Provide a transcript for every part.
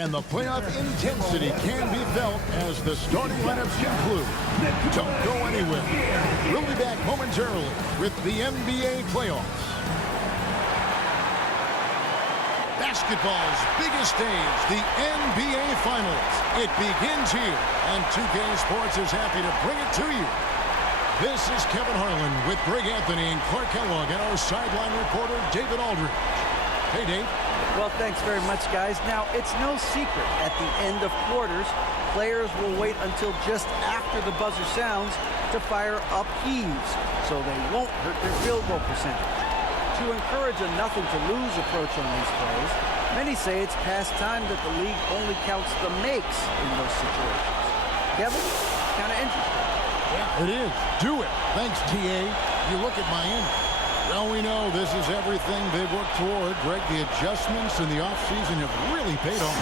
And the playoff intensity can be felt as the starting lineups conclude. Don't go anywhere. We'll be back momentarily with the NBA playoffs. Basketball's biggest stage, the NBA Finals. It begins here, and 2K Sports is happy to bring it to you. This is Kevin Harlan with Greg Anthony and Clark Kellogg and our sideline reporter, David Aldridge. Hey, Dave. Well, thanks very much, guys. Now, it's no secret at the end of quarters, players will wait until just after the buzzer sounds to fire up heaves, so they won't hurt their field goal percentage. To encourage a nothing-to-lose approach on these plays, many say it's past time that the league only counts the makes in those situations. Kevin, kind of interesting. Yeah, it is. Do it. Thanks, TA. You look at Miami. Well, we know this is everything they've worked toward. Greg, the adjustments in the offseason have really paid off.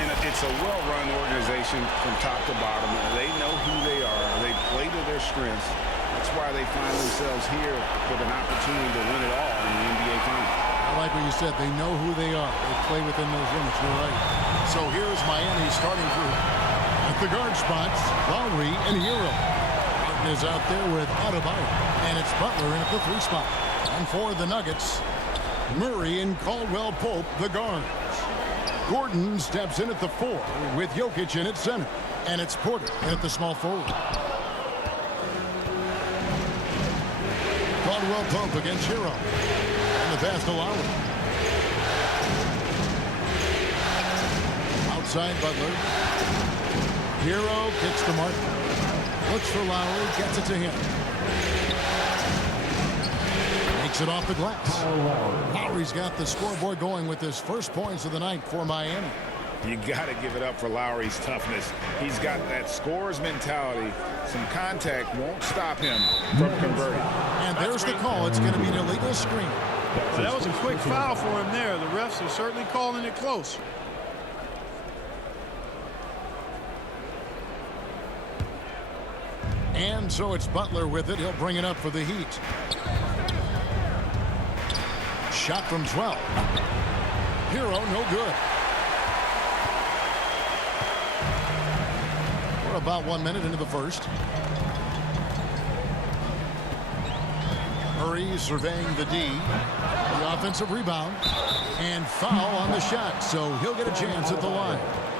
And it's a well-run organization from top to bottom. They know who they are. They play to their strengths. That's why they find themselves here with an opportunity to win it all in the NBA Finals. I like what you said. They know who they are. They play within those limits. You're right. So here's Miami's starting group. At the guard spots, Lowry and Hero. Martin is out there with Adebayo. And it's Butler in at the 3 spot. And for the Nuggets, Murray and Caldwell Pope, the guards. Gordon steps in at the 4 with Jokic in at center. And it's Porter at the small forward. Caldwell Pope against Hero. And the pass to Lowry. Outside Butler. Hero kicks to Martin. Looks for Lowry, gets it to him. Makes it off the glass. Lowry's got the scoreboard going with his first points of the night for Miami. You got to give it up for Lowry's toughness. He's got that scorer's mentality. Some contact won't stop him from converting. And there's the call. It's going to be an illegal screen. Well, that was a quick foul for him there. The refs are certainly calling it close. And so it's Butler with it. He'll bring it up for the Heat. Shot from 12. Hero, no good. We're about 1 minute into the first. Murray surveying the D. The offensive rebound. And foul on the shot, so he'll get a chance at the line.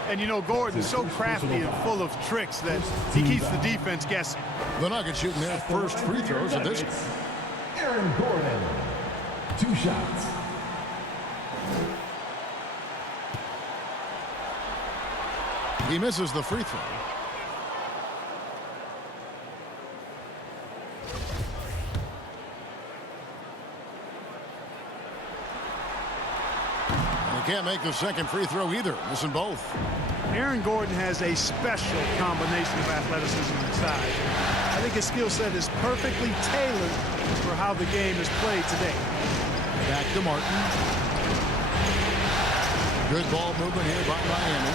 And you know, Gordon's so crafty and full of tricks that he keeps the defense guessing. The Nuggets shooting their first free throws of this. Aaron Gordon. 2 shots. He misses the free throw. And he can't make the second free throw either. Missing both. Aaron Gordon has a special combination of athleticism and size. I think his skill set is perfectly tailored for how the game is played today. Back to Martin. Good ball movement here by Miami.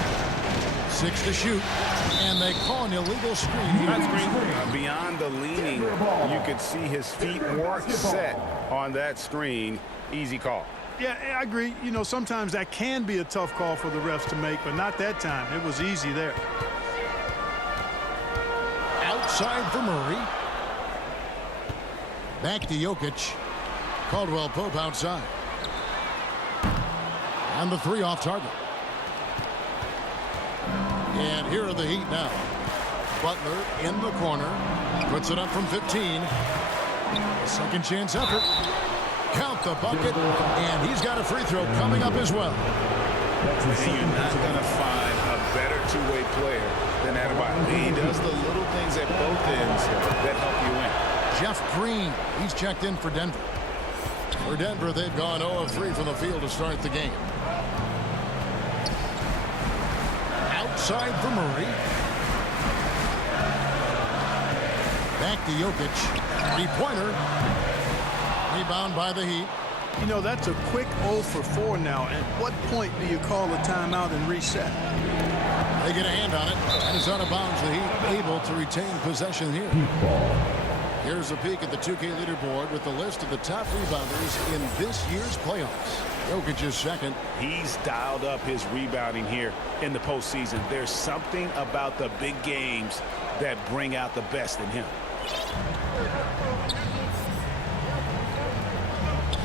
6 to shoot. And they call an illegal screen. Beyond the leaning, you could see his feet weren't set on that screen. Easy call. Yeah, I agree. You know, sometimes that can be a tough call for the refs to make, but not that time. It was easy there. Outside for Murray. Back to Jokic. Caldwell Pope outside. And the 3 off target. And here are the Heat now. Butler in the corner. Puts it up from 15. Second chance effort. Count the bucket. And he's got a free throw coming up as well. You're not going to find a better two-way player than Adebayo. He does the little things at both ends that help you win. Jeff Green, he's checked in for Denver. For Denver, they've gone 0 of 3 from the field to start the game. Outside for Murray. Back to Jokic. 3-pointer. Rebound by the Heat. You know, that's a quick 0 for 4 now. At what point do you call a timeout and reset? They get a hand on it, and it's out of bounds. The Heat able to retain possession here. Here's a peek at the 2K leaderboard with the list of the top rebounders in this year's playoffs. Jokic is second. He's dialed up his rebounding here in the postseason. There's something about the big games that bring out the best in him.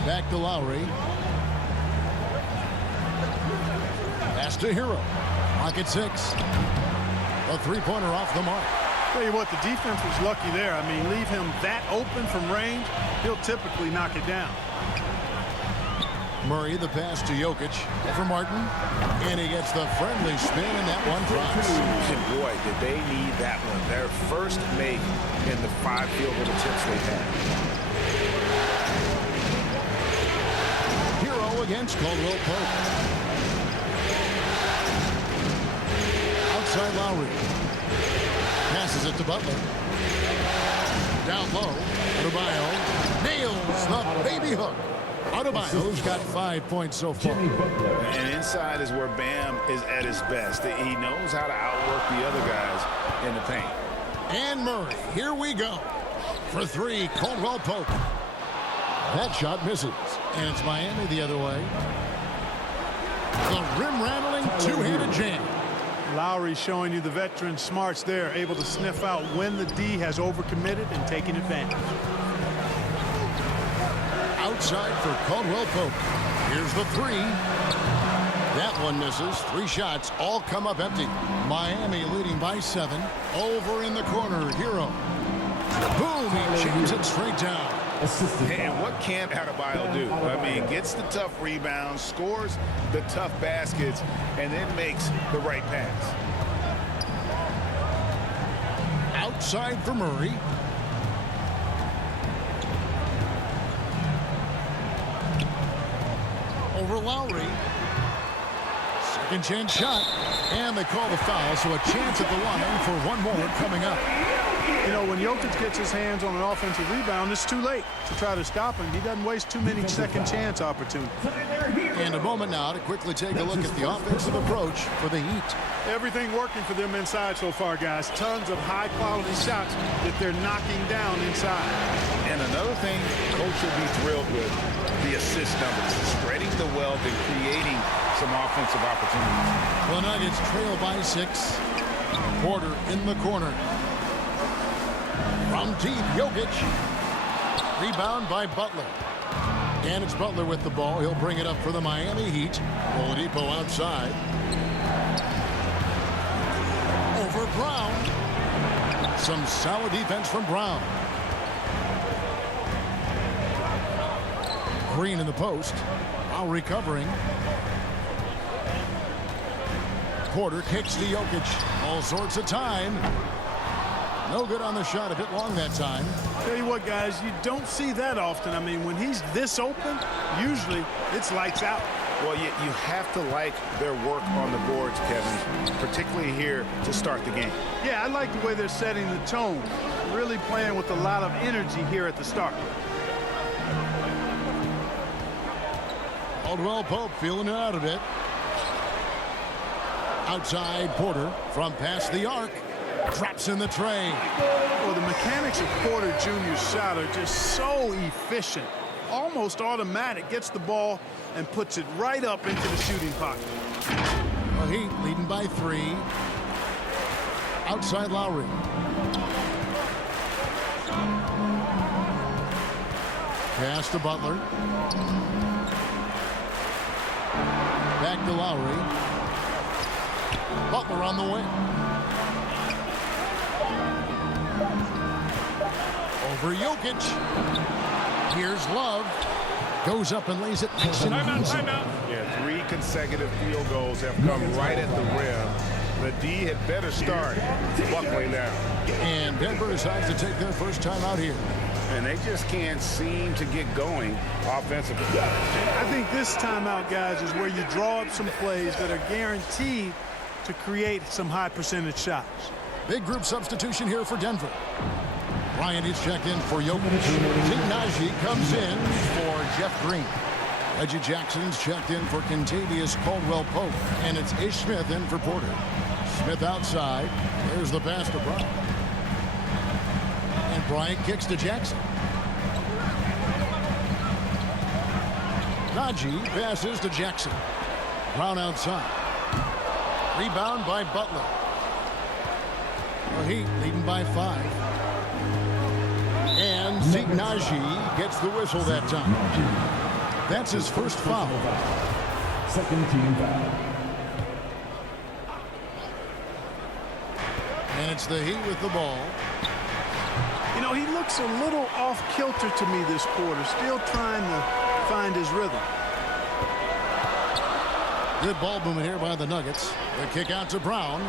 Back to Lowry. Pass to Hero. Pocket 6. A three-pointer off the mark. Tell you what, the defense was lucky there. I mean, leave him that open from range, he'll typically knock it down. Murray, the pass to Jokic. Over Martin. And he gets the friendly spin, and that one drops. And boy, did they need that one. Their first make in the 5 field goal attempts they've had. Hero against Caldwell Pope. Outside Lowry. Passes it to Butler. Down low. Adebayo nails the baby hook. Adebayo's got 5 points so far. And inside is where Bam is at his best. He knows how to outwork the other guys in the paint. And Murray, here we go. For 3, Caldwell Pope. That shot misses. And it's Miami the other way. The rim-rattling two-handed jam. Lowry showing you the veteran smarts there, able to sniff out when the D has overcommitted and taking advantage. Outside for Caldwell Pope. Here's the 3. That one misses. 3 shots all come up empty. Miami leading by 7. Over in the corner, Hero. Boom, he jams it straight down. And what can't Adebayo do? I mean, gets the tough rebounds, scores the tough baskets, and then makes the right pass. Outside for Murray. Over Lowry. Second chance shot. And they call the foul, so a chance at the line for one more coming up. You know, when Jokic gets his hands on an offensive rebound, it's too late to try to stop him. He doesn't waste too many second chance opportunities. And a moment now to quickly take a look at the offensive approach for the Heat. Everything working for them inside so far, guys. Tons of high-quality shots that they're knocking down inside. And another thing Coach will be thrilled with, the assist numbers, spreading the wealth and creating some offensive opportunities. The Nuggets trail by 6. Porter in the corner. From deep, Jokic. Rebound by Butler. And it's Butler with the ball. He'll bring it up for the Miami Heat. Oladipo outside. Over Brown. Some solid defense from Brown. Green in the post. While recovering. Porter kicks to Jokic. All sorts of time. No good on the shot, a bit long that time. Tell you what, guys, you don't see that often. I mean, when he's this open, usually it's lights out. Well, you have to like their work on the boards, Kevin, particularly here to start the game. Yeah, I like the way they're setting the tone. Really playing with a lot of energy here at the start. Caldwell Pope feeling it out a bit. Outside Porter from past the arc. Drops in the tray. Well, the mechanics of Porter Jr.'s shot are just so efficient. Almost automatic. Gets the ball and puts it right up into the shooting pocket. The Heat leading by 3. Outside Lowry. Pass to Butler. Back to Lowry. Butler on the wing. Over Jokic. Here's Love. Goes up and lays it nice and easy. Yeah, 3 consecutive field goals have come right at the rim. The D had better start buckling down. And Denver decides to take their first time out here. And they just can't seem to get going offensively. I think this timeout, guys, is where you draw up some plays that are guaranteed to create some high percentage shots. Big group substitution here for Denver. Bryant is checked in for Jokic. Zeke Naji comes in for Jeff Green. Reggie Jackson's checked in for Kentavious Caldwell Pope. And it's Ish Smith in for Porter. Smith outside. There's the pass to Bryant. And Bryant kicks to Jackson. Najee passes to Jackson. Brown outside. Rebound by Butler. The Heat leading by 5. And Zeke Najee gets the whistle that time. That's his first foul. Second team foul. And it's the Heat with the ball. You know, he looks a little off kilter to me this quarter, still trying to find his rhythm. Good ball movement here by the Nuggets. The kick out to Brown.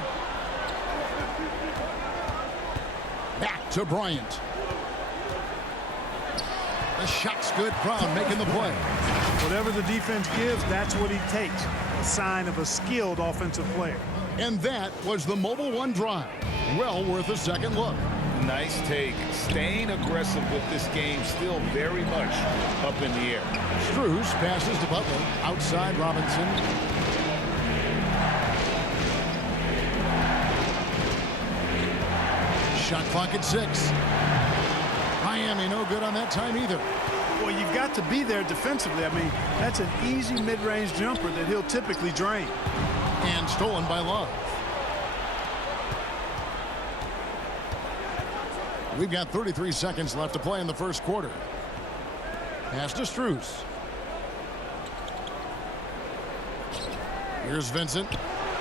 Back to Bryant. The shot's good. Brown making the play. Whatever the defense gives, that's what he takes. A sign of a skilled offensive player. And that was the Mobile One drive. Well worth a second look. Nice take. Staying aggressive with this game, still very much up in the air. Strus passes to Butler. Outside Robinson. Shot clock at 6. Miami no good on that time either. Well, you've got to be there defensively. I mean, that's an easy mid-range jumper that he'll typically drain. And stolen by Love. We've got 33 seconds left to play in the first quarter. Pass to Strus. Here's Vincent.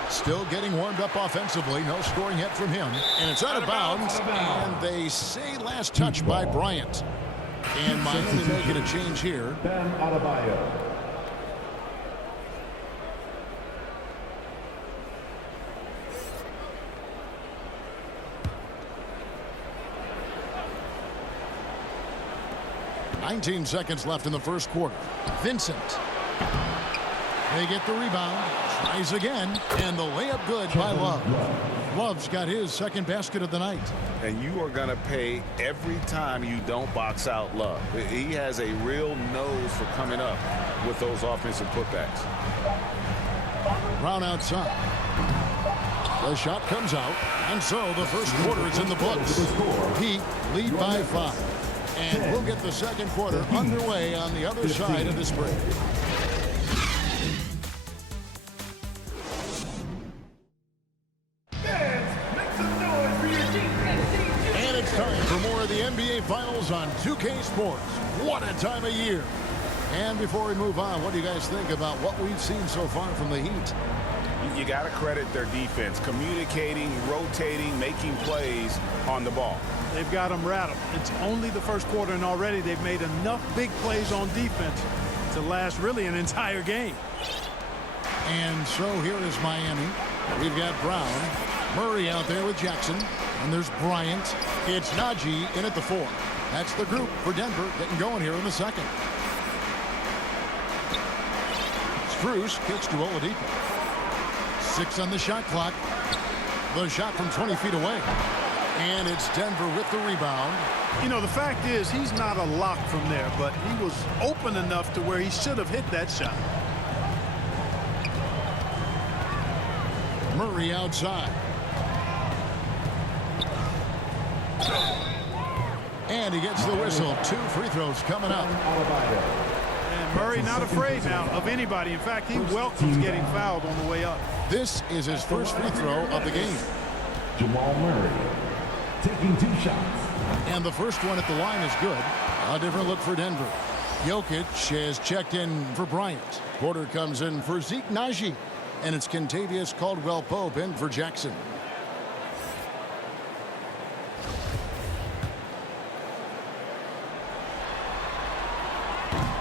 Still getting warmed up offensively. No scoring yet from him. And it's out of bounds. And they say last touch by Bryant. And Miami making a change here. Bam Adebayo. .19 seconds left in the first quarter. Vincent. They get the rebound. Tries again. And the layup good by Love. Love's got his second basket of the night. And you are going to pay every time you don't box out Love. He has a real nose for coming up with those offensive putbacks. Brown outside. The shot comes out. And so the first quarter is in the books. Heat lead by 5. And we'll get the second quarter underway on the other side of this break. And it's time for more of the NBA Finals on 2K Sports. What a time of year. And before we move on, what do you guys think about what we've seen so far from the Heat? You got to credit their defense, communicating, rotating, making plays on the ball. They've got them rattled. It's only the first quarter, and already they've made enough big plays on defense to last really an entire game. And so here is Miami. We've got Brown. Murray out there with Jackson. And there's Bryant. It's Najee in at the 4. That's the group for Denver getting going here in the second. Strus kicks to Oladipo. 6 on the shot clock. The shot from 20 feet away. And it's Denver with the rebound. You know, the fact is he's not a lock from there, but he was open enough to where he should have hit that shot. Murray outside. And he gets the whistle. 2 free throws coming up. And Murray not afraid now of anybody. In fact, he welcomes getting fouled on the way up. This is his first free throw of the game. Jamal Murray taking 2 shots. And the first one at the line is good. A different look for Denver. Jokic has checked in for Bryant. Porter comes in for Zeke Najee. And it's Kentavious Caldwell-Pope in for Jackson.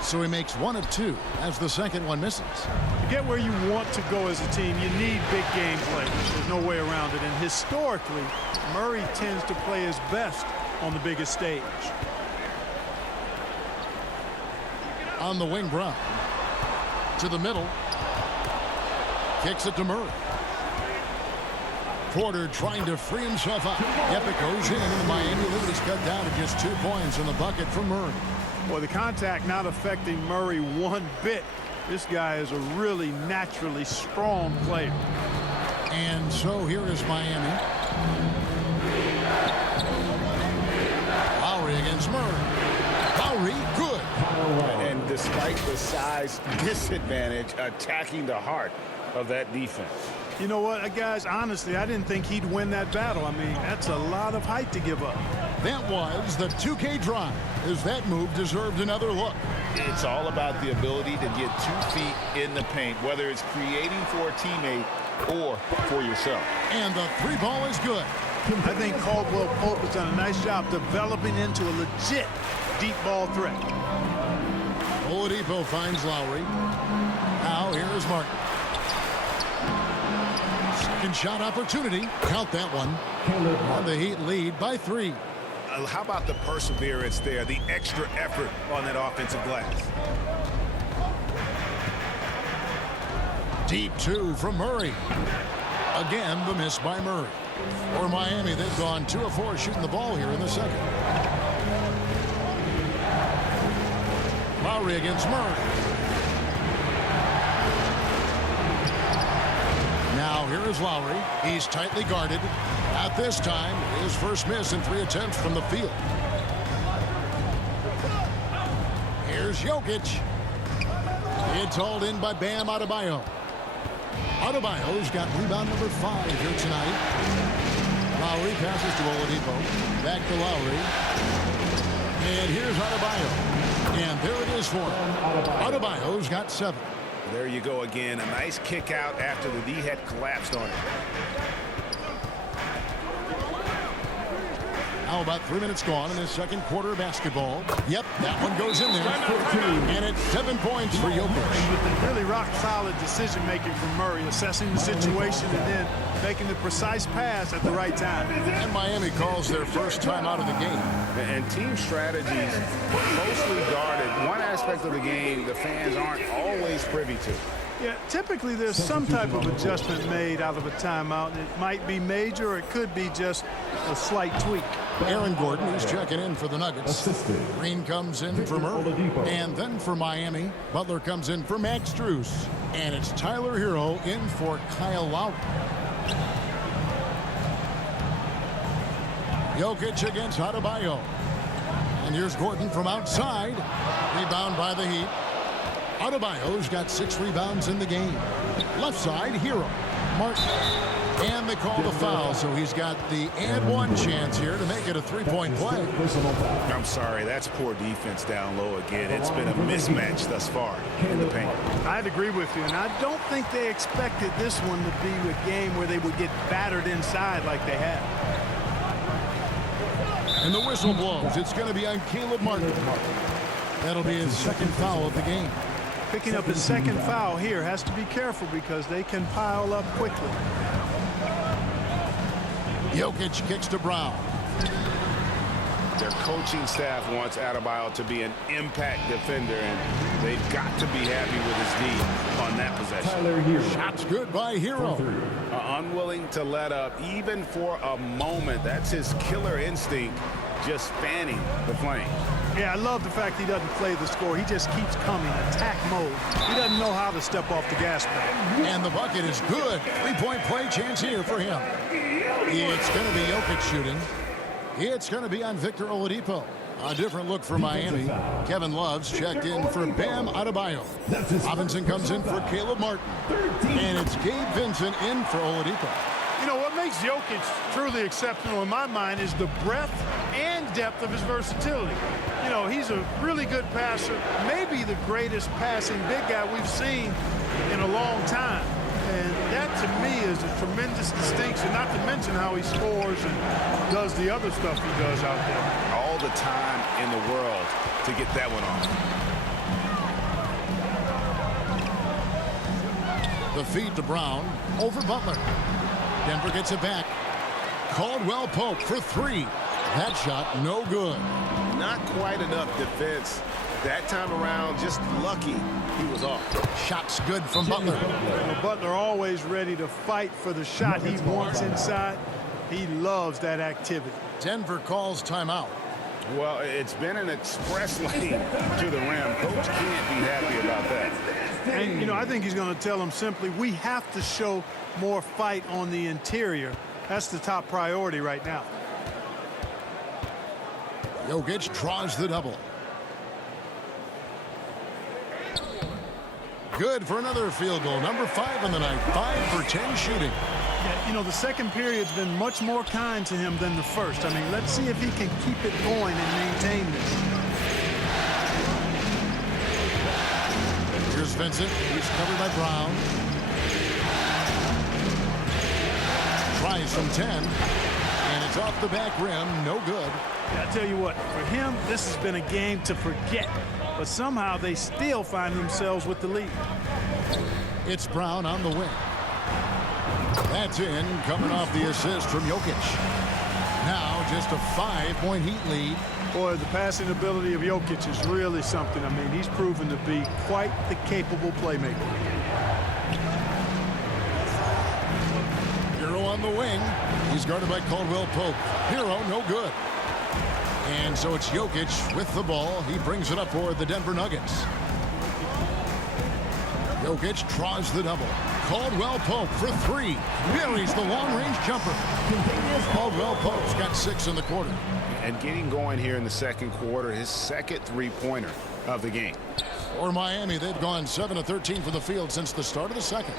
So he makes 1 of 2 as the second one misses. To get where you want to go as a team, you need big game play. There's no way around it. And historically, Murray tends to play his best on the biggest stage. On the wing, Brown. To the middle. Kicks it to Murray. Porter trying to free himself up. Epic goes in, and the Miami lead is cut down to just 2 points in the bucket from Murray. Boy, the contact not affecting Murray one bit. This guy is a really naturally strong player. And so here is Miami. Lowry against Murray. Lowry, good. And despite the size disadvantage, attacking the heart of that defense. You know what, guys, honestly, I didn't think he'd win that battle. I mean, that's a lot of height to give up. That was the 2K drive, as that move deserved another look. It's all about the ability to get 2 feet in the paint, whether it's creating for a teammate or for yourself. And the 3 ball is good. I think Caldwell Pope has done a nice job developing into a legit deep ball threat. Oladipo finds Lowry. Now here's Martin. Second shot opportunity. Count that one. And the Heat lead by 3. How about the perseverance there, the extra effort on that offensive glass? Deep 2 from Murray. Again, the miss by Murray. For Miami, they've gone 2 of 4 shooting the ball here in the second. Lowry against Murray. Now here is Lowry. He's tightly guarded. At this time, his first miss in 3 attempts from the field. Here's Jokic. It's hauled in by Bam Adebayo. Adebayo's got rebound number 5 here tonight. Lowry passes to Oladipo. Back to Lowry. And here's Adebayo. And there it is for him. Adebayo's got 7. There you go again. A nice kick out after the D had collapsed on it. Now about 3 minutes gone in the second quarter of basketball. Yep, that one goes in there. And it's 7 points for Jokic. Really rock-solid decision-making from Murray, assessing the situation and then making the precise pass at the right time. And Miami calls their first time out of the game. And team strategies closely guarded. One aspect of the game the fans aren't always privy to. Yeah, typically there's some type of adjustment made out of a timeout. And it might be major or it could be just a slight tweak. Aaron Gordon, who's checking in for the Nuggets. Green comes in for Murray. And then for Miami, Butler comes in for Max Strus. And it's Tyler Hero in for Kyle Lowry. Jokic against Adebayo. And here's Gordon from outside. Rebound by the Heat. Adebayo's got 6 rebounds in the game. Left side, Hero. Martin. And they call the foul, so he's got the and 1 chance here to make it a 3-point play. I'm sorry, that's poor defense down low again. It's been a mismatch thus far in the paint. I'd agree with you, and I don't think they expected this one to be a game where they would get battered inside like they have. And the whistle blows. It's going to be on Caleb Martin. That'll be his second foul of the game. Picking up his second foul here, has to be careful because they can pile up quickly. Jokic kicks to Brown. Their coaching staff wants Adebayo to be an impact defender, and they've got to be happy with his D on that possession. Shots good by Hero. Unwilling to let up even for a moment. That's his killer instinct, just fanning the flame. Yeah, I love the fact he doesn't play the score. He just keeps coming, attack mode. He doesn't know how to step off the gas pedal. And the bucket is good. 3-point play chance here for him. It's going to be Jokic shooting. It's going to be on Victor Oladipo. A different look for Miami. Kevin Love's checked in for Bam Adebayo. Robinson comes in for Caleb Martin. And it's Gabe Vincent in for Oladipo. You know, what makes Jokic truly exceptional in my mind is the breadth and depth of his versatility. You know, he's a really good passer, maybe the greatest passing big guy we've seen in a long time. And that, to me, is a tremendous distinction, not to mention how he scores and does the other stuff he does out there. All the time in the world to get that one off. The feed to Brown over Butler. Denver gets it back. Caldwell Pope for 3. That shot no good. Not quite enough defense. That time around, just lucky he was off. Shots good from Butler. Butler always ready to fight for the shot he wants inside. He loves that activity. Denver calls timeout. Well, it's been an express lane to the rim. Coach can't be happy about that. And, you know, I think he's going to tell them simply, we have to show more fight on the interior. That's the top priority right now. Jokic draws the double. Good for another field goal. Number 5 on the night. 5 for 10 shooting. Yeah, you know, the second period's been much more kind to him than the first. I mean, let's see if he can keep it going and maintain this. Here's Vincent. He's covered by Brown. Tries from 10. And it's off the back rim. No good. Yeah, I tell you what, for him, this has been a game to forget. But somehow they still find themselves with the lead. It's Brown on the wing. That's in, coming off the assist from Jokic. Now just a 5-point Heat lead. Boy, the passing ability of Jokic is really something. I mean, he's proven to be quite the capable playmaker. Hero on the wing. He's guarded by Caldwell Pope. Hero, no good. And so it's Jokic with the ball. He brings it up for the Denver Nuggets. Jokic draws the double. Caldwell Pope for 3. Buries the long-range jumper. Caldwell Pope's got 6 in the quarter. And getting going here in the second quarter, his second three-pointer of the game. For Miami, they've gone 7 of 13 from the field since the start of the second.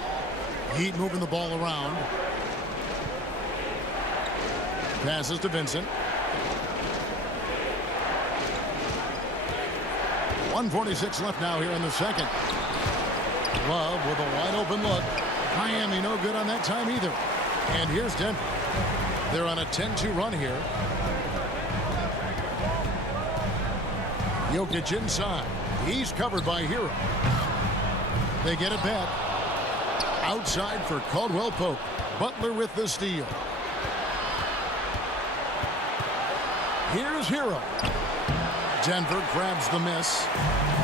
Heat moving the ball around. Passes to Vincent. 1:46 left now here in the second. Love with a wide open look. Miami no good on that time either. And here's Denver. They're on a 10-2 run here. Jokic inside. He's covered by Hero. They get it back. Outside for Caldwell Pope. Butler with the steal. Here's Hero. Denver grabs the miss.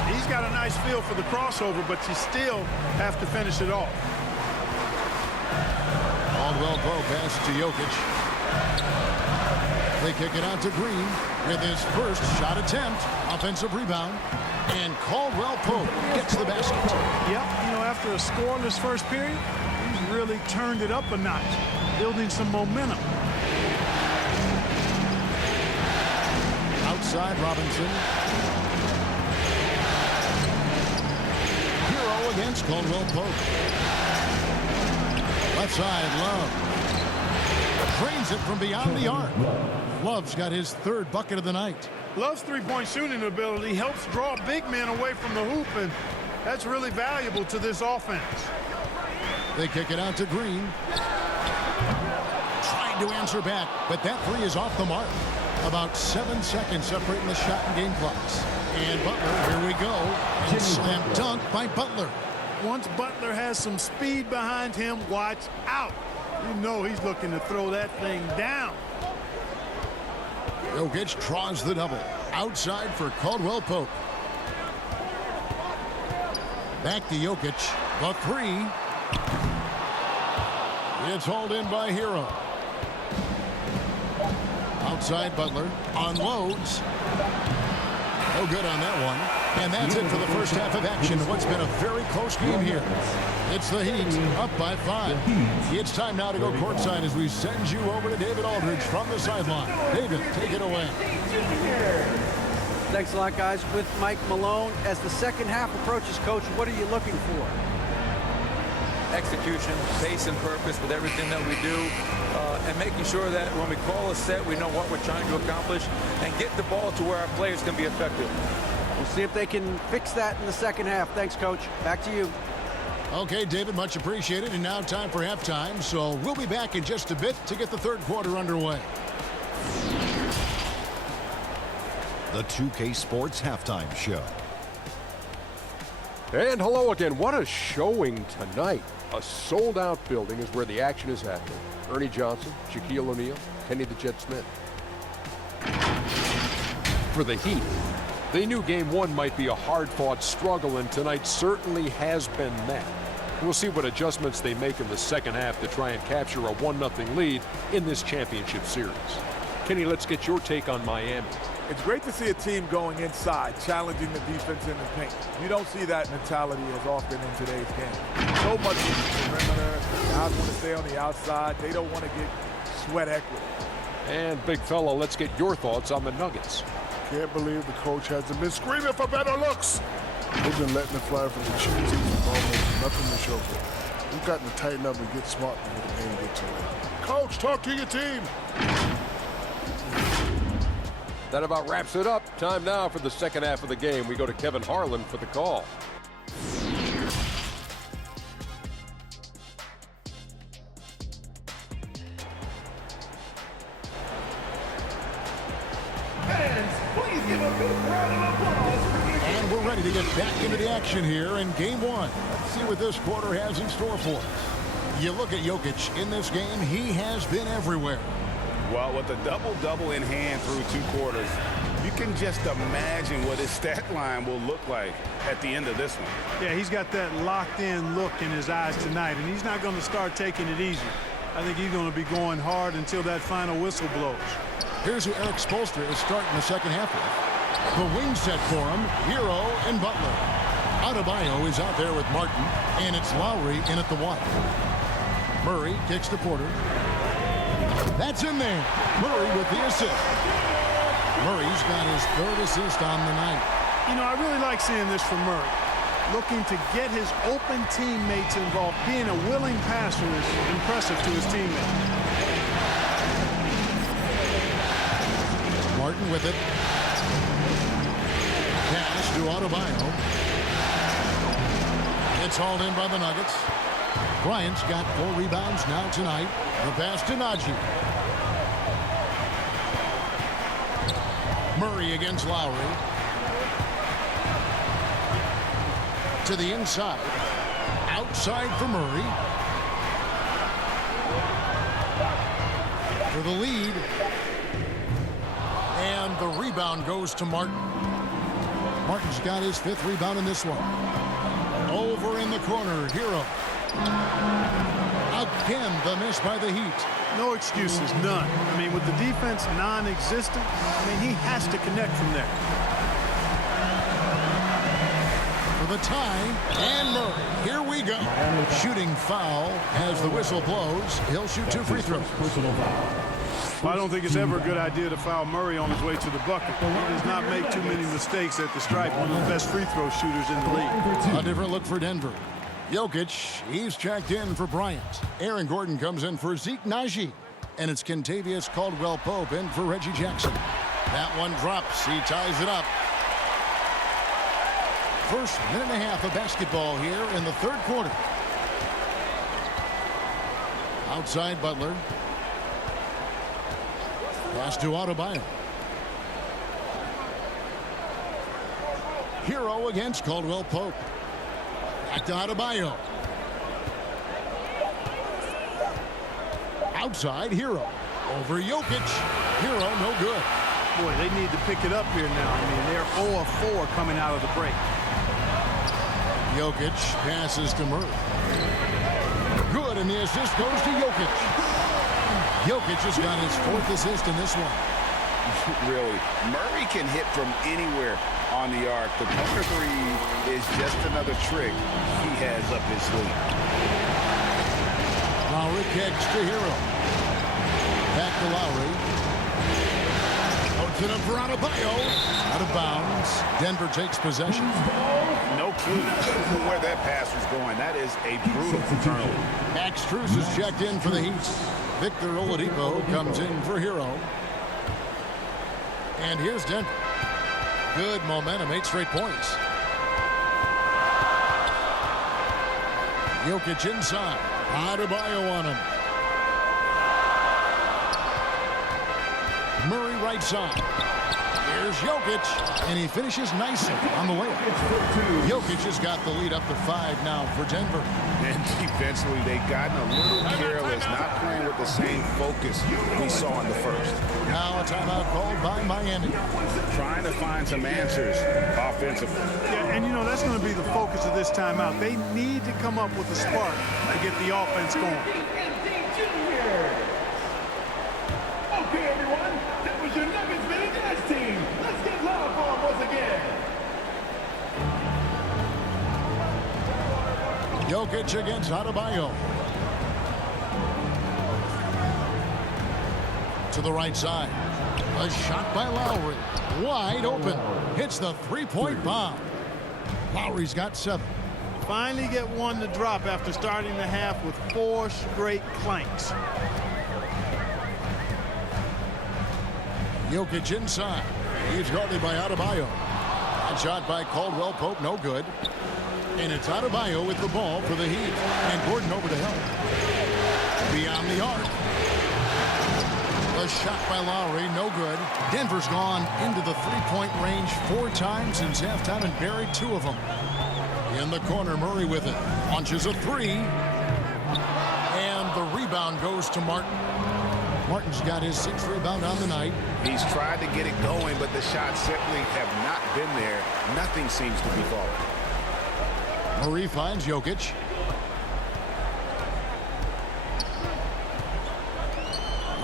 He's got a nice feel for the crossover, but you still have to finish it off. Caldwell Pope passes to Jokic. They kick it out to Green with his first shot attempt. Offensive rebound. And Caldwell Pope gets the basket. Yep, you know, after a scoreless first period, he's really turned it up a notch, building some momentum. Outside Robinson. Hero against Caldwell Pope. Left side, Love. Trains it from beyond the arc. Love's got his 3rd bucket of the night. Love's three-point shooting ability helps draw big men away from the hoop, and that's really valuable to this offense. They kick it out to Green. Trying to answer back, but that 3 is off the mark. About 7 seconds separating the shot and game clocks. And Butler, here we go. And slam dunk by Butler. Once Butler has some speed behind him, watch out. You know he's looking to throw that thing down. Jokic draws the double. Outside for Caldwell Pope. Back to Jokic. The 3. It's hauled in by Hero. Outside Butler. Unloads. No good on that one. And that's it for the first half of action. What's been a very close game here. It's the Heat up by 5. It's time now to go courtside as we send you over to David Aldridge from the sideline. David, take it away. Thanks a lot, guys. With Mike Malone, as the second half approaches, Coach, what are you looking for? Execution, pace and purpose with everything that we do, and making sure that when we call a set, we know what we're trying to accomplish and get the ball to where our players can be effective. We'll see if they can fix that in the second half. Thanks, Coach. Back to you. Okay, David, much appreciated. And now time for halftime. So we'll be back in just a bit to get the third quarter underway. The 2K Sports Halftime Show. And hello again. What a showing tonight. A sold-out building is where the action is happening. Ernie Johnson, Shaquille O'Neal, Kenny the Jet Smith. For the Heat, they knew Game 1 might be a hard-fought struggle, and tonight certainly has been that. We'll see what adjustments they make in the second half to try and capture a 1-0 lead in this championship series. Kenny, let's get your take on Miami. It's great to see a team going inside, challenging the defense in the paint. You don't see that mentality as often in today's game. So much in the perimeter, guys want to stay on the outside. They don't want to get sweat equity. And, big fella, let's get your thoughts on the Nuggets. Can't believe the coach hasn't been screaming for better looks. They've been letting it fly from the cheese season with almost nothing to show for it. We've got to tighten up and get smart before the game gets away. Coach, talk to your team. That about wraps it up. Time now for the second half of the game. We go to Kevin Harlan for the call. And we're ready to get back into the action here in game one. Let's see what this quarter has in store for us. You look at Jokic in this game, he has been everywhere. Well, with a double-double in hand through 2 quarters, you can just imagine what his stat line will look like at the end of this one. Yeah, he's got that locked-in look in his eyes tonight, and he's not going to start taking it easy. I think he's going to be going hard until that final whistle blows. Here's who Eric Spoelstra is starting the second half with. The wing set for him, Hero and Butler. Adebayo is out there with Martin, and it's Lowry in at the 1. Murray kicks to Porter. That's in there. Murray with the assist. Murray's got his 3rd assist on the night. You know, I really like seeing this from Murray. Looking to get his open teammates involved. Being a willing passer is impressive to his teammates. Martin with it. Pass to Adebayo. It's hauled in by the Nuggets. Bryant's got 4 rebounds now tonight. The pass to Najee. Murray against Lowry. To the inside. Outside for Murray. For the lead. And the rebound goes to Martin. Martin's got his 5th rebound in this one. Over in the corner, Hero. Again, the miss by the Heat. No excuses, none. I mean, with the defense non-existent, I mean, he has to connect from there. For the tie, and Murray. Here we go. Shooting foul as the whistle blows. He'll shoot 2 free throws. I don't think it's ever a good idea to foul Murray on his way to the bucket. He does not make too many mistakes at the stripe. One of the best free throw shooters in the league. A different look for Denver. Jokic, he's checked in for Bryant. Aaron Gordon comes in for Zeke Najee. And it's Kentavious Caldwell-Pope in for Reggie Jackson. That one drops. He ties it up. First minute and a half of basketball here in the 3rd quarter. Outside Butler. Pass to Adebayo. Hero against Caldwell-Pope. Back to Adebayo. Outside, Hero. Over Jokic. Hero, no good. Boy, they need to pick it up here now. I mean, they're 0 of 4 coming out of the break. Jokic passes to Murray. Good, and the assist goes to Jokic. Jokic has got his 4th assist in this one. Really, Murray can hit from anywhere on the arc. The corner 3 is just another trick he has up his sleeve. Lowry kicks to Hero. Back to Lowry. Puts it up for Adebayo. Out of bounds. Denver takes possession. No clue where that pass was going. That is a brutal turnover. Max Strus is checked in for the Heat. Victor Oladipo comes in for Hero. And here's Denver. Good momentum, 8 straight points. Jokic inside. Adebayo on him. Murray right side. Here's Jokic, and he finishes nicely on the layup. Jokic has got the lead up to 5 now for Denver. And defensively, they've gotten a little careless, not playing with the same focus we saw in the first. Now a timeout called by Miami. Trying to find some answers offensively. Yeah, and you know, that's going to be the focus of this timeout. They need to come up with a spark to get the offense going. Okay, everyone, that was your Nuggets Mini Dash team. Let's get loud for them once again. Jokic against Adebayo. To the right side. A shot by Lowry. Wide open. Hits the three-point bomb. Lowry's got 7. Finally get one to drop after starting the half with 4 straight clanks. Jokic inside. He's guarded by Adebayo. That shot by Caldwell Pope, no good. And it's Adebayo with the ball for the Heat. And Gordon over to help. Beyond the arc. A shot by Lowry, no good. Denver's gone into the three-point range 4 times since halftime and buried 2 of them. In the corner, Murray with it. Launches a 3. And the rebound goes to Martin. Martin's got his 6th rebound on the night. He's tried to get it going, but the shots simply have not been there. Nothing seems to be falling. Murray finds Jokic.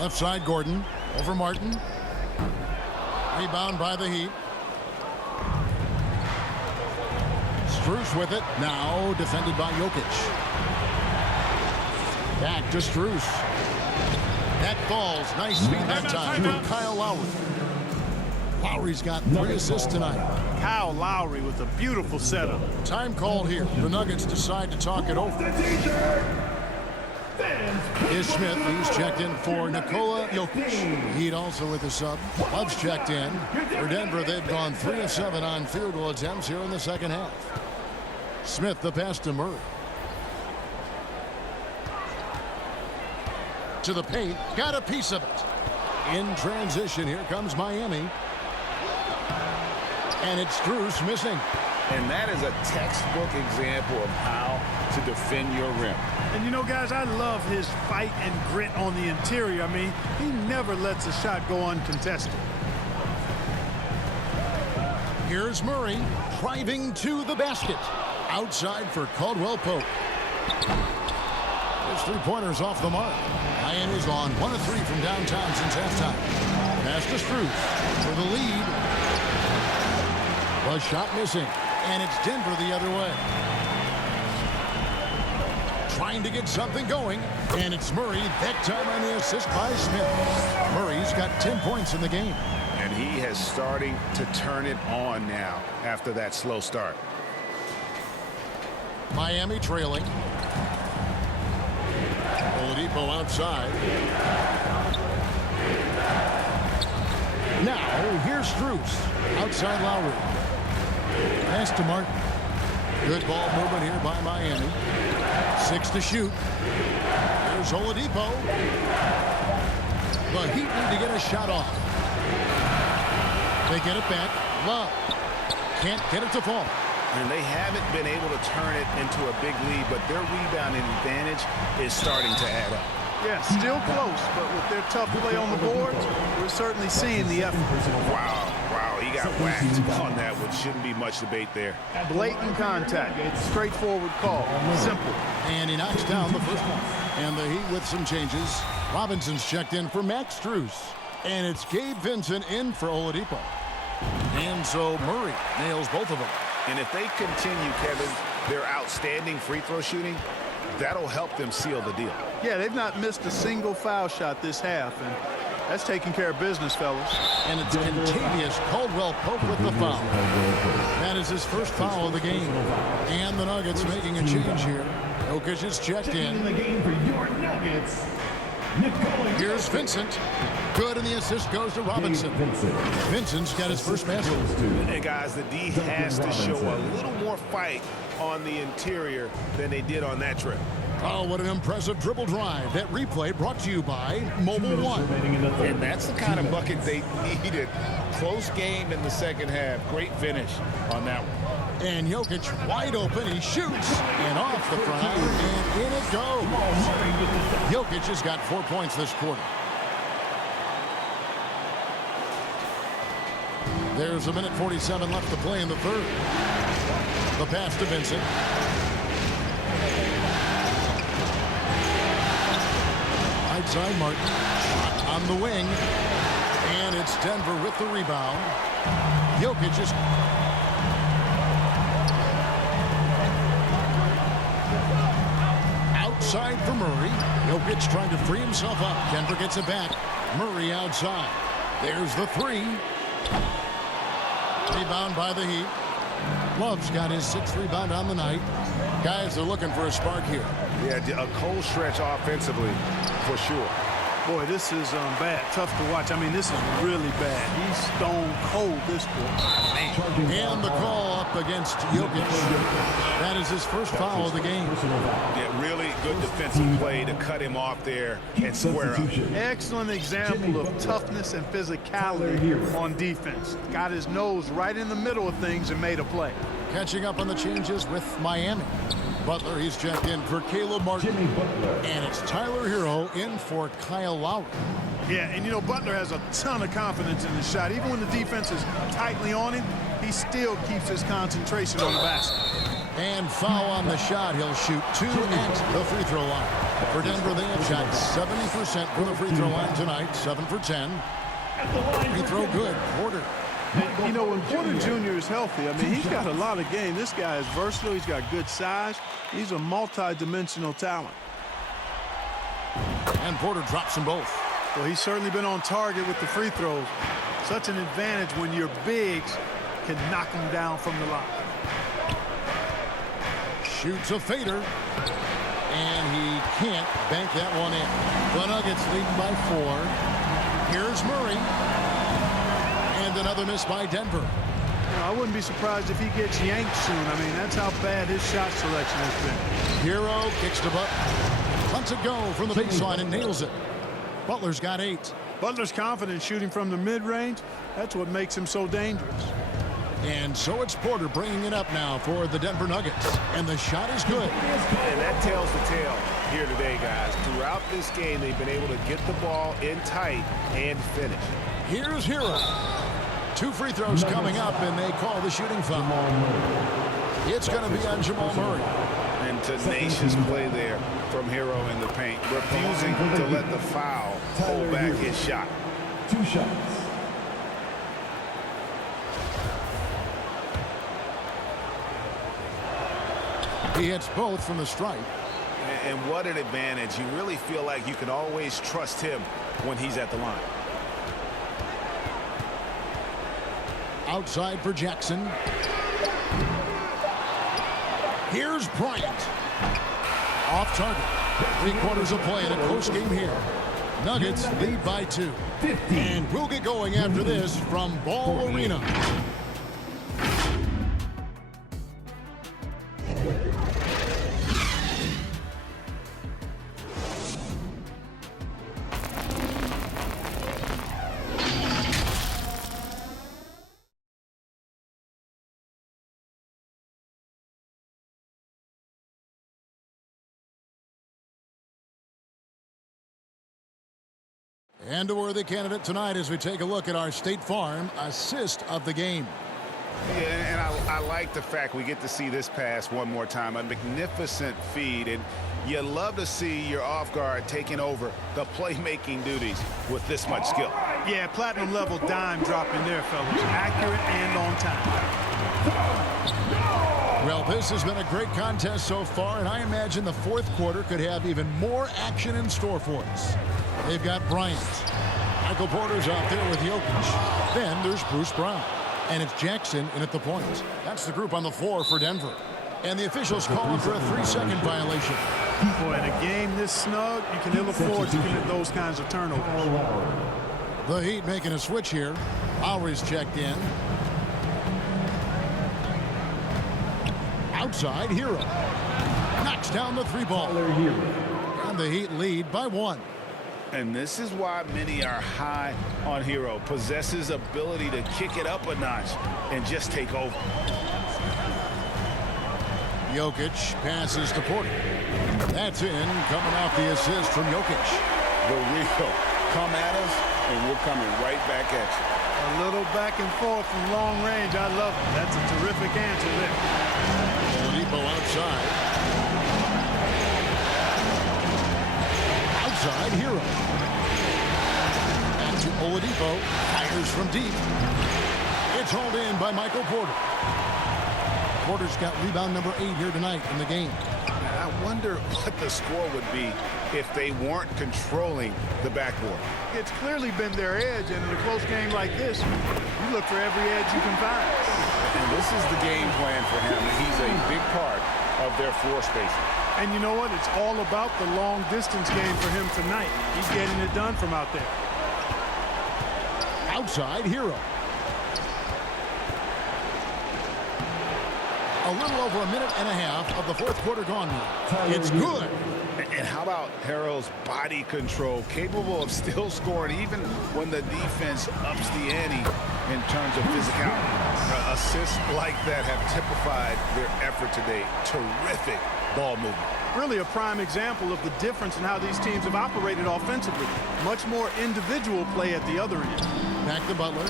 Left side, Gordon. Over Martin. Rebound by the Heat. Strus with it. Now defended by Jokic. Back to Strus. That falls. Nice speed that time for Kyle Lowry. Lowry's got 3 assists tonight. Kyle Lowry with a beautiful setup. Time called here. The Nuggets decide to talk it over. Here's Smith. He's checked in for Nikola Jokic. Heat also with the sub. Love's checked in. For Denver, they've gone 3 of 7 on field goal attempts here in the second half. Smith the pass to Murray. To the paint. Got a piece of it. In transition, here comes Miami. And it's Strus missing. And that is a textbook example of how to defend your rim. And you know, guys, I love his fight and grit on the interior. I mean, he never lets a shot go uncontested. Here's Murray driving to the basket. Outside for Caldwell Pope. His 3-pointers off the mark. Miami's gone 1 of 3 from downtown since halftime. Pass to Strus for the lead. Was shot missing. And it's Denver the other way. Trying to get something going. And it's Murray. That time on the assist by Smith. Murray's got 10 points in the game. And he is starting to turn it on now after that slow start. Miami trailing. Oladipo outside. Now, here's Strus. Outside Lowry. Pass to Martin. Good ball movement here by Miami. 6 to shoot. There's Oladipo. The Heat need to get a shot off. They get it back. Love. Can't get it to fall. And they haven't been able to turn it into a big lead, but their rebounding advantage is starting to add up. Yeah, still close, but with their tough play on the boards, we're certainly seeing the effort. Wow, he got whacked on that one. Shouldn't be much debate there. Blatant contact. Straightforward call. Simple. And he knocks down the first one. And the Heat with some changes. Robinson's checked in for Max Strus. And it's Gabe Vincent in for Oladipo. And so Murray nails both of them. And if they continue, Kevin, their outstanding free throw shooting, that'll help them seal the deal. Yeah, they've not missed a single foul shot this half, and that's taking care of business, fellas. And it's Kentavious Caldwell Pope with the foul. That is his first foul of the game. And the Nuggets making a change here. Jokic is checked in. The game for your Nuggets. Here's Vincent. Good, and the assist goes to Robinson. Vincent's got his first basket. And guys, the D has to show a little more fight on the interior than they did on that trip. Oh, what an impressive dribble drive. That replay brought to you by Mobile One. And that's the kind of bucket they needed. Close game in the second half. Great finish on that one. And Jokic wide open. He shoots. And off the front iron. And in it goes. Jokic has got 4 points this quarter. There's a minute 47 left to play in the third. The pass to Vincent. Right side Martin. Shot on the wing. And it's Denver with the rebound. Jokic is... outside for Murray. Jokic trying to free himself up. Denver gets it back. Murray outside. There's the 3. Rebound by the Heat. Love's got his 6th rebound on the night. Guys are looking for a spark here. Yeah, a cold stretch offensively for sure. Boy, this is bad. Tough to watch. I mean, this is really bad. He's stone cold this quarter. Man. And the call up against Jokic. That is his first foul of the game. Yeah, really good defensive play to cut him off there and square up. Excellent example of toughness and physicality on defense. Got his nose right in the middle of things and made a play. Catching up on the changes with Miami. Butler, he's checked in for Caleb Martin. And it's Tyler Hero in for Kyle Lowry. Yeah, and you know, Butler has a ton of confidence in his shot. Even when the defense is tightly on him, he still keeps his concentration on the basket. And foul on the shot. He'll shoot 2 at the free throw line. For Denver, they have shot 70% from the free throw line tonight. 7 for 10. Free throw good. Porter. And, you know, when Porter Jr. is healthy, I mean, he's got a lot of game. This guy is versatile. He's got good size. He's a multi-dimensional talent. And Porter drops them both. Well, he's certainly been on target with the free throws. Such an advantage when your bigs can knock him down from the line. Shoots a fader. And he can't bank that one in. The Nuggets leading by 4. Here's Murray. And another miss by Denver. You know, I wouldn't be surprised if he gets yanked soon. I mean, that's how bad his shot selection has been. Hero kicks to Butler. Lets it go from the baseline and nails it. Butler's got 8. Butler's confident shooting from the mid-range. That's what makes him so dangerous. And so it's Porter bringing it up now for the Denver Nuggets. And the shot is good. And that tells the tale here today, guys. Throughout this game, they've been able to get the ball in tight and finish. Here's Hero. 2 free throws coming up, and they call the shooting foul. It's going to be on Jamal Murray. And tenacious play there from Hero in the paint, refusing to let the foul hold back his shot. 2 shots. He hits both from the stripe. And what an advantage. You really feel like you can always trust him when he's at the line. Outside for Jackson. Here's Bryant. Off target. 3 quarters of play in a close game here. Nuggets lead by 2. And we'll get going after this from Ball Arena. And a worthy candidate tonight as we take a look at our State Farm assist of the game. Yeah, and I like the fact we get to see this pass one more time. A magnificent feed, and you love to see your off guard taking over the playmaking duties with this much skill. Yeah, platinum level dime dropping there, fellas. Accurate and on time. Well, this has been a great contest so far, and I imagine the 4th quarter could have even more action in store for us. They've got Bryant. Michael Porter's out there with Jokic. Then there's Bruce Brown. And it's Jackson in at the point. That's the group on the floor for Denver. And the officials call for a 3-second violation. Boy, in a game this snug, you can ill afford to commit those kinds of turnovers. The Heat making a switch here. Lowry's checked in. Outside, Hero. Knocks down the 3-ball. And the Heat lead by 1. And this is why many are high on Hero. Possesses ability to kick it up a notch and just take over. Jokic passes to Porter. That's in, coming off the assist from Jokic. The real come at us, and we're coming right back at you. A little back and forth from long range. I love it. That's a terrific answer there. Oladipo outside. Outside, Hero. And to Oladipo. Fires from deep. It's hauled in by Michael Porter. Porter's got rebound number 8 here tonight in the game. I wonder what the score would be if they weren't controlling the backboard. It's clearly been their edge, and in a close game like this, you look for every edge you can find. And this is the game plan for him. He's a big part of their floor spacing. And you know what? It's all about the long distance game for him tonight. He's getting it done from out there. Outside Hero. A little over a minute and a half of the fourth quarter gone now. It's good. And how about Harrell's body control, capable of still scoring even when the defense ups the ante in terms of physicality. Assists like that have typified their effort today. Terrific ball movement. Really a prime example of the difference in how these teams have operated offensively. Much more individual play at the other end. Back to Butler.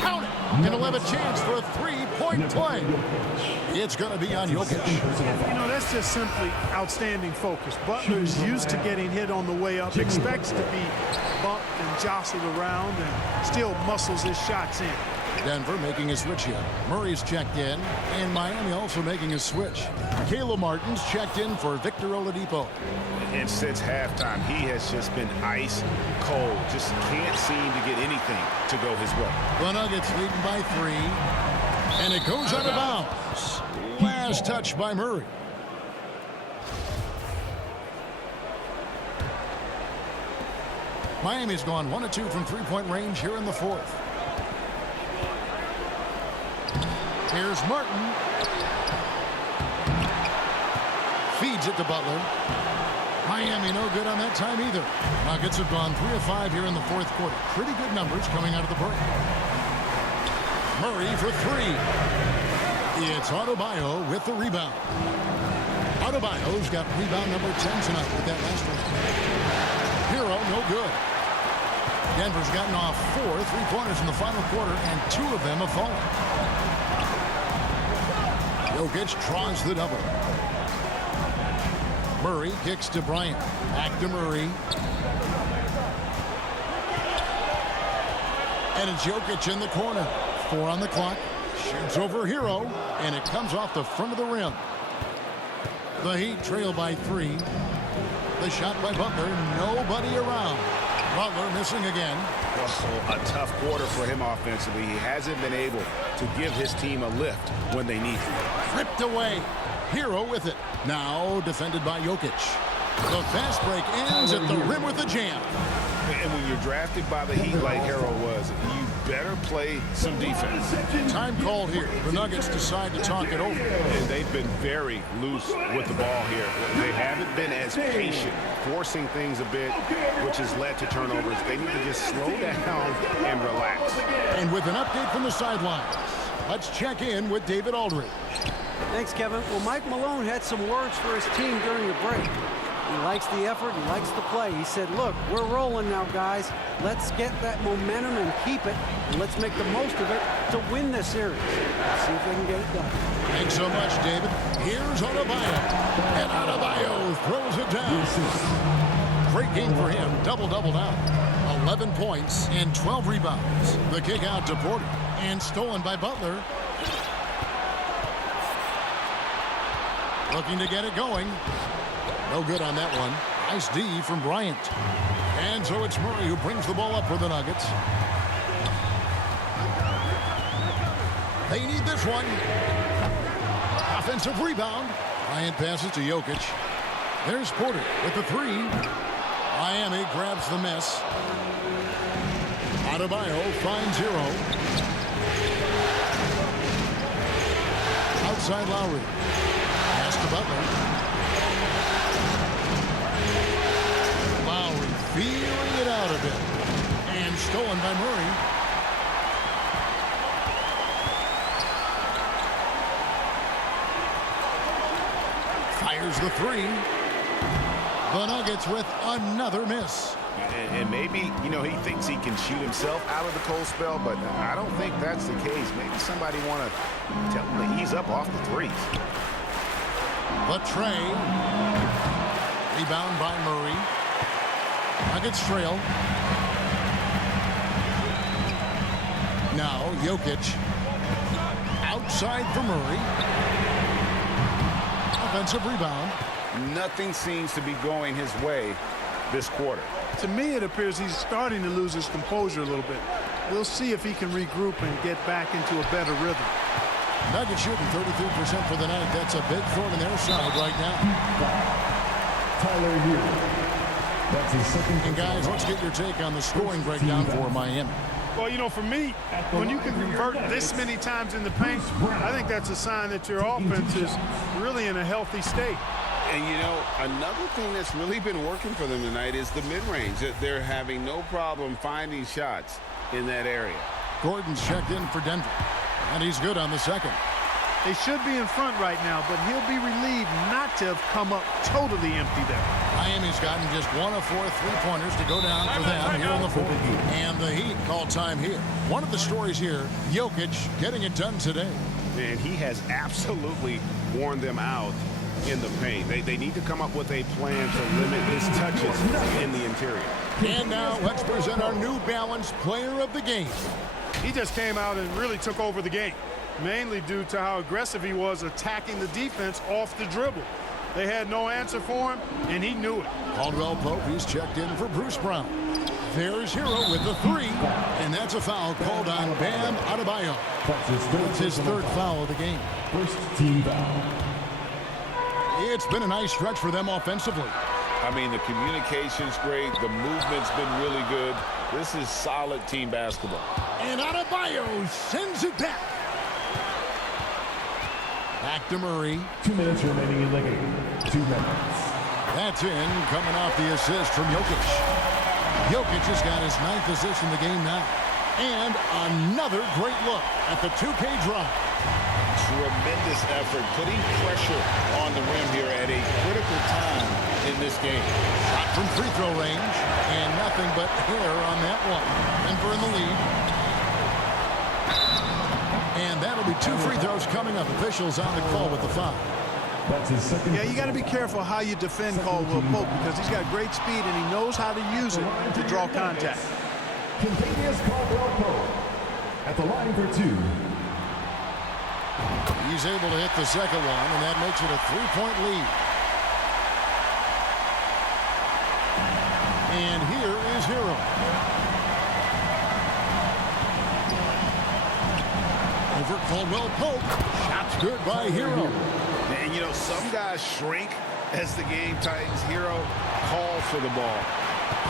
Count it. And he'll have a chance for a three-point play. It's going to be on Jokic. You know, that's just simply outstanding focus. Butler's used to getting hit on the way up, expects to be bumped and jostled around, and still muscles his shots in. Denver making a switch here. Murray's checked in, and Miami also making a switch. Caleb Martin's checked in for Victor Oladipo. And since halftime, he has just been ice cold. Just can't seem to get anything to go his way. The Nuggets leading by 3, and it goes out of bounds. Last touch by Murray. Miami's gone 1 of 2 from three-point range here in the fourth. Here's Martin. Feeds it to Butler. Miami no good on that time either. Nuggets have gone 3 of 5 here in the fourth quarter. Pretty good numbers coming out of the break. Murray for 3. It's Adebayo with the rebound. Adebayo's got rebound number 10 tonight with that last one. Hero no good. Denver's gotten off 4 3-pointers in the final quarter, and 2 of them have fallen. Jokic draws the double. Murray kicks to Bryant. Back to Murray. And it's Jokic in the corner. 4 on the clock. Shoots over Hero, and it comes off the front of the rim. The Heat trail by 3. The shot by Butler. Nobody around. Butler missing again. Also a tough quarter for him offensively. He hasn't been able to give his team a lift when they need to. Flipped away. Hero with it. Now defended by Jokic. The fast break ends at the rim with a jam. And when you're drafted by the Heat like Hero was, you better play some defense. Time called here. The Nuggets decide to talk it over. And they've been very loose with the ball here. They haven't been as patient, forcing things a bit, which has led to turnovers. They need to just slow down and relax. And with an update from the sidelines, let's check in with David Aldridge. Thanks, Kevin. Well, Mike Malone had some words for his team during the break. He likes the effort. He likes the play. He said, look, we're rolling now, guys. Let's get that momentum and keep it, and let's make the most of it to win this series. Let's see if they can get it done. Thanks so much, David. Here's Adebayo. And Adebayo throws it down. Great game for him. Double-double now. 11 points and 12 rebounds. The kick out to Porter. And stolen by Butler. Looking to get it going. No good on that one. Nice D from Bryant. And so it's Murray who brings the ball up for the Nuggets. They need this one. Offensive rebound. Bryant passes to Jokic. There's Porter with the 3. Miami grabs the miss. Adebayo finds Hero. Outside Lowry. Pass to Butler. Lowry feeling it out a bit. And stolen by Murray. Fires the 3. The Nuggets with another miss. And maybe, you know, he thinks he can shoot himself out of the cold spell, but I don't think that's the case. Maybe somebody want to tell him to ease up off the threes. The tray. Rebound by Murray. Nuggets trail. Now Jokic. Outside for Murray. Offensive rebound. Nothing seems to be going his way this quarter. To me, it appears he's starting to lose his composure a little bit. we'll see if he can regroup and get back into a better rhythm. Nuggets shooting 33% for the night. That's a big thorn in their side right now. Tyler Hero. That's his second. And guys, let's get your take on the scoring breakdown for Miami. Well, you know, for me, when you can convert this many times in the paint, I think that's a sign that your offense is really in a healthy state. And, you know, another thing that's really been working for them tonight is the mid-range. They're having no problem finding shots in that area. Gordon's checked in for Denver, and he's good on the second. They should be in front right now, but he'll be relieved not to have come up totally empty there. Miami's gotten just 1 of 4 3-pointers to go down for them here in the fourth. And the Heat call time here. One of the stories here, Jokic getting it done today. And he has absolutely worn them out in the paint. They need to come up with a plan to limit his touches in the interior. And now let's present our New Balance player of the game. He just came out and really took over the game, mainly due to how aggressive he was attacking the defense off the dribble. They had no answer for him, and he knew it. Caldwell Pope, he's checked in for Bruce Brown. There's Hero with the 3, and that's a foul called on Bam Adebayo. That's his third foul of the game. First team foul. It's been a nice stretch for them offensively. I mean, the communication's great. The movement's been really good. This is solid team basketball. And Adebayo sends it back. Back to Murray. 2 minutes remaining in the game. 2 minutes. That's in, coming off the assist from Jokic. Jokic has got his 9th assist in the game now. And another great look at the 2K drive. Tremendous effort, putting pressure on the rim here at a critical time in this game. Shot from free throw range, and nothing but hair on that one. Denver in the lead. And that'll be 2 free throws coming up. Officials on the call with the foul. That's his second. Yeah, you got to be careful how you defend Caldwell Pope because he's got great speed and he knows how to use it to draw contact. Kentavious Caldwell Pope at the line for 2. He's able to hit the second one, and that makes it a 3-point lead. And here is Hero. Over Caldwell Pope. Shot's good by Hero. And, you know, some guys shrink as the game tightens. Hero calls for the ball.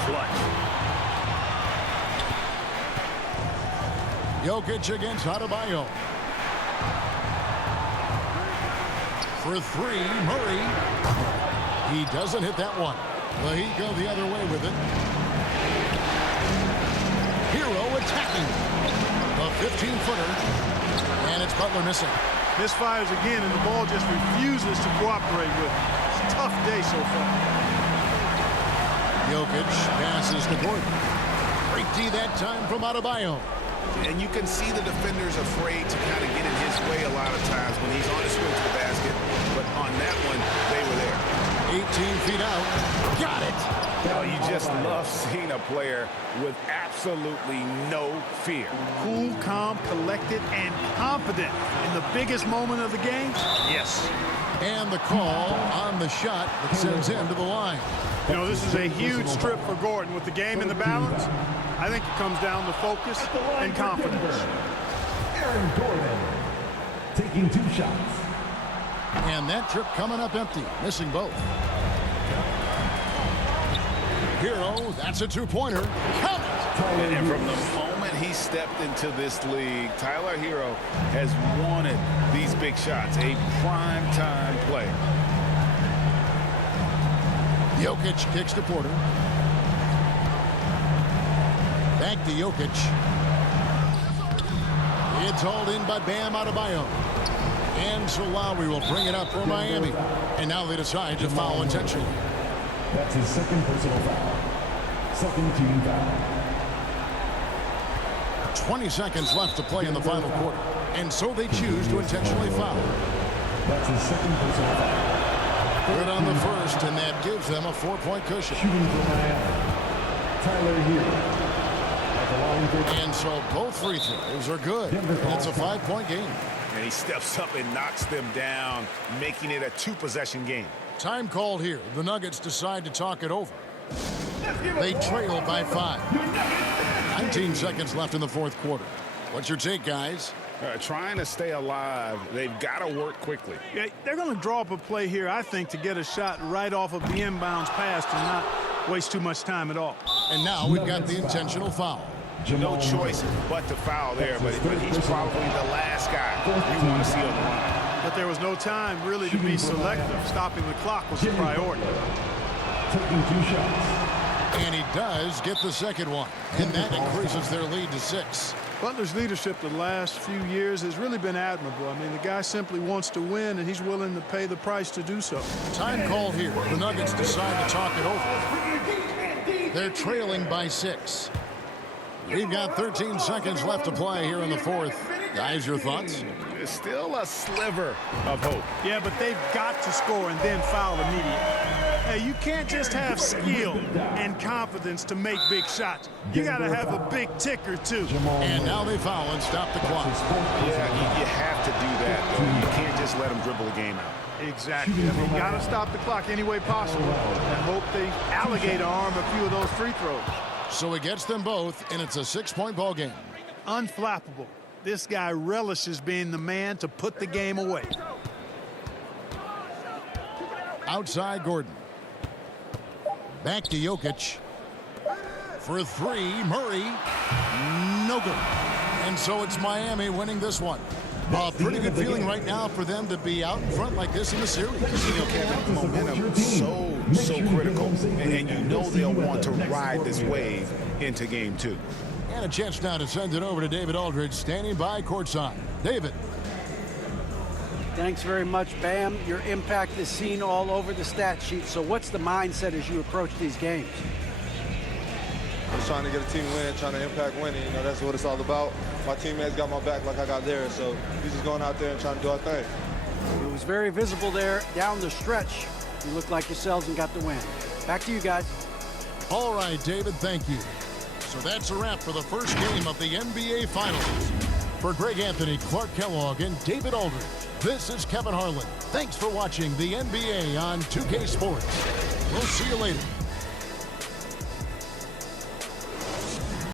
Clutch. Jokic against Adebayo. For 3, Murray. He doesn't hit that one. The Heat go the other way with it. Hero attacking. The 15-footer. And it's Butler missing. Misfires again, and the ball just refuses to cooperate with him. It's a tough day so far. Jokic passes to Gordon. Great D that time from Adebayo. And you can see the defenders afraid to kind of get in his way a lot of times when he's on his way to the basket. But on that one, they were there. 18 feet out. Got it. Oh, you just love seeing a player with absolutely no fear. Cool, calm, collected, and confident in the biggest moment of the game. Yes. And the call on the shot that sends him to the line. You know, this is a huge trip for Gordon. With the game in the balance, I think it comes down to focus and confidence. Aaron Gordon taking 2 shots. And that trip coming up empty, missing both. Hero, that's a 2-pointer. Count it! And from the moment he stepped into this league, Tyler Hero has wanted these big shots, a prime-time player. Jokic kicks to Porter. Back to Jokic. It's hauled in by Bam Adebayo. And so Lowry will bring it up for Miami. And now they decide to foul intentionally. That's his second personal foul. Second team foul. 20 seconds left to play in the final quarter. And so they choose to intentionally foul. That's his second personal foul. Good on the first, and that gives them a 4-point cushion. Shooting for Miami. Tyler Hero. At the line for 2. And so both free throws are good. It's a 5-point game. And he steps up and knocks them down, making it a 2-possession game. Time called here. The Nuggets decide to talk it over. They trail by 5. 19 seconds left in the fourth quarter. What's your take, guys? Trying to stay alive, they've got to work quickly. Yeah, they're going to draw up a play here, I think, to get a shot right off of the inbounds pass to not waste too much time at all. And now we've got the intentional foul. No choice but to foul there, but he's probably the last guy you want to see on the line. But there was no time really to be selective. Stopping the clock was the priority. Taking 2 shots. And he does get the second one. And that increases their lead to 6. Butler's leadership the last few years has really been admirable. I mean, the guy simply wants to win, and he's willing to pay the price to do so. Time called here. The Nuggets decide to talk it over. They're trailing by 6. We've got 13 seconds left to play here in the fourth. Guys, your thoughts? There's still a sliver of hope. Yeah, but they've got to score and then foul immediately. Hey, you can't just have skill and confidence to make big shots. You got to have a big ticker, too. And now they foul and stop the clock. Yeah, you have to do that, though. You can't just let them dribble the game out. Exactly. I mean, got to stop the clock any way possible and hope they alligator arm a few of those free throws. So he gets them both, and it's a 6-point ball game. Unflappable. This guy relishes being the man to put the game away. Outside Gordon. Back to Jokic. For 3, Murray. No good. And so it's Miami winning this one. A pretty good feeling right now for them to be out in front like this in the series. You know, Kevin, momentum so critical. And you know they'll want to ride this wave into game 2. And a chance now to send it over to David Aldridge, standing by courtside. David. Thanks very much, Bam. Your impact is seen all over the stat sheet. So what's the mindset as you approach these games? Just trying to get a team win, trying to impact winning. You know, that's what it's all about. My teammates got my back like I got theirs. So we're just going out there and trying to do our thing. It was very visible there down the stretch. You looked like yourselves and got the win. Back to you guys. All right, David, thank you. So that's a wrap for the first game of the NBA Finals. For Greg Anthony, Clark Kellogg, and David Aldridge, this is Kevin Harlan. Thanks for watching the NBA on 2K Sports. We'll see you later.